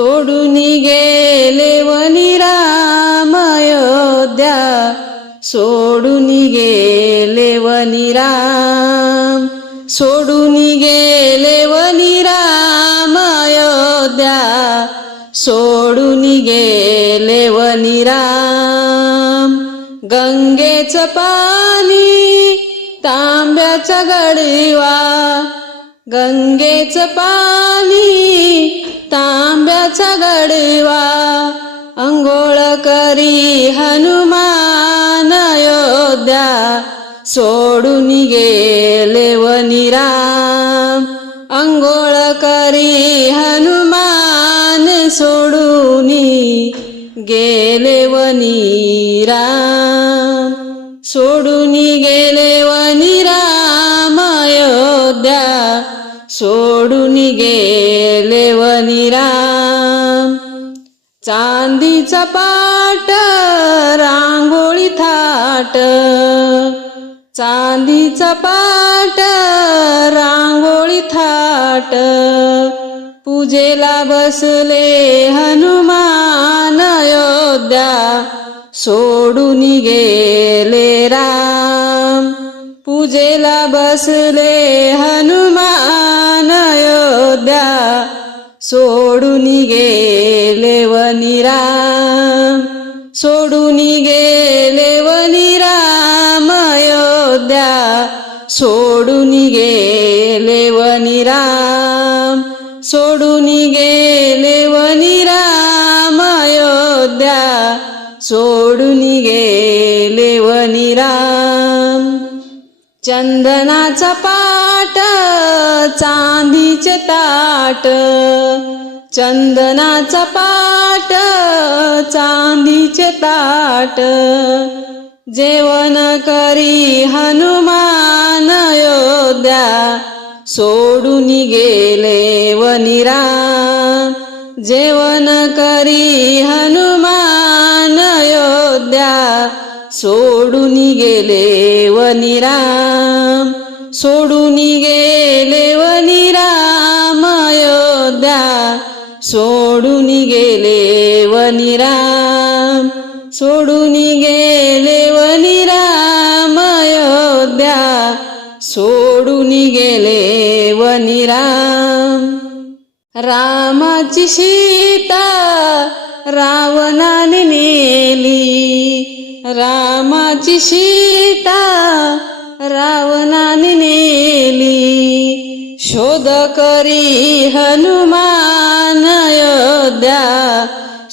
सोडून गेले वनी राम अयोध्या सोडून गेले वनी राम सोडून गेले वनी राम अयोध्या सोडून गेले वनी राम गंगेचं पाणी तांब्याचा गडवा गंगेचं पाणी सोडून गेले व निराम अंघोळ करी हनुमान सोडून गेले वनिराम सोडून गेले व निराम अयोध्या. सोडून गेले व निराम चांदीचा पाट रांगोळी थाट. चांदीचा पाट रांगोळी थाट. पूजेला बसले हनुमान अयोध्या सोडून गेले राम. पूजेला बसले हनुमान अयोध्या सोडून गेले वनिराम सोडून गेले सोडून गेले वनिराम सोडून गेले वनिराम अयोध्या सोडून गेले वनिराम. चंदनाचा पाट चांदीचे ताट चंदनाचा पाट चांदीचे ताट जेवण करी हनुमान योद्या सोडून गेले वनिरा. जेवण करी हनुमान योद्या सोडून गेले वनिराम सोडून गेले वनिराम योद्या सोडून गेले वनिराम सोडून गेले वनिराम अयोध्या सोडून गेले वनी राम. रामाची सीता रावणाने नेली. रामाची सीता रावणाने नेली. शोध करी हनुमान.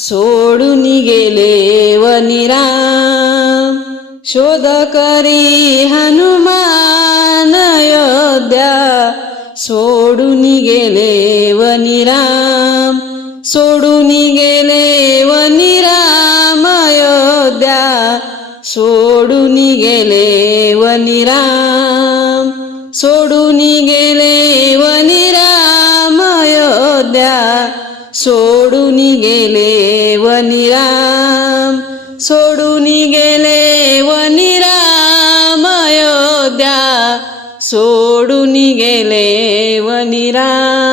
सोडून गेले वनिराम शोध करी हनुमान अयोध्या. सोडून गेले वनिराम सोडून गेले वनिराम अयोध्या. सोडून गेले वनिराम सोडून गेले वनिराम अयोध्या. सोडून गेले वनिराम सोडून गेले वनिराम अयोध्या सोडून गेले वनिराम.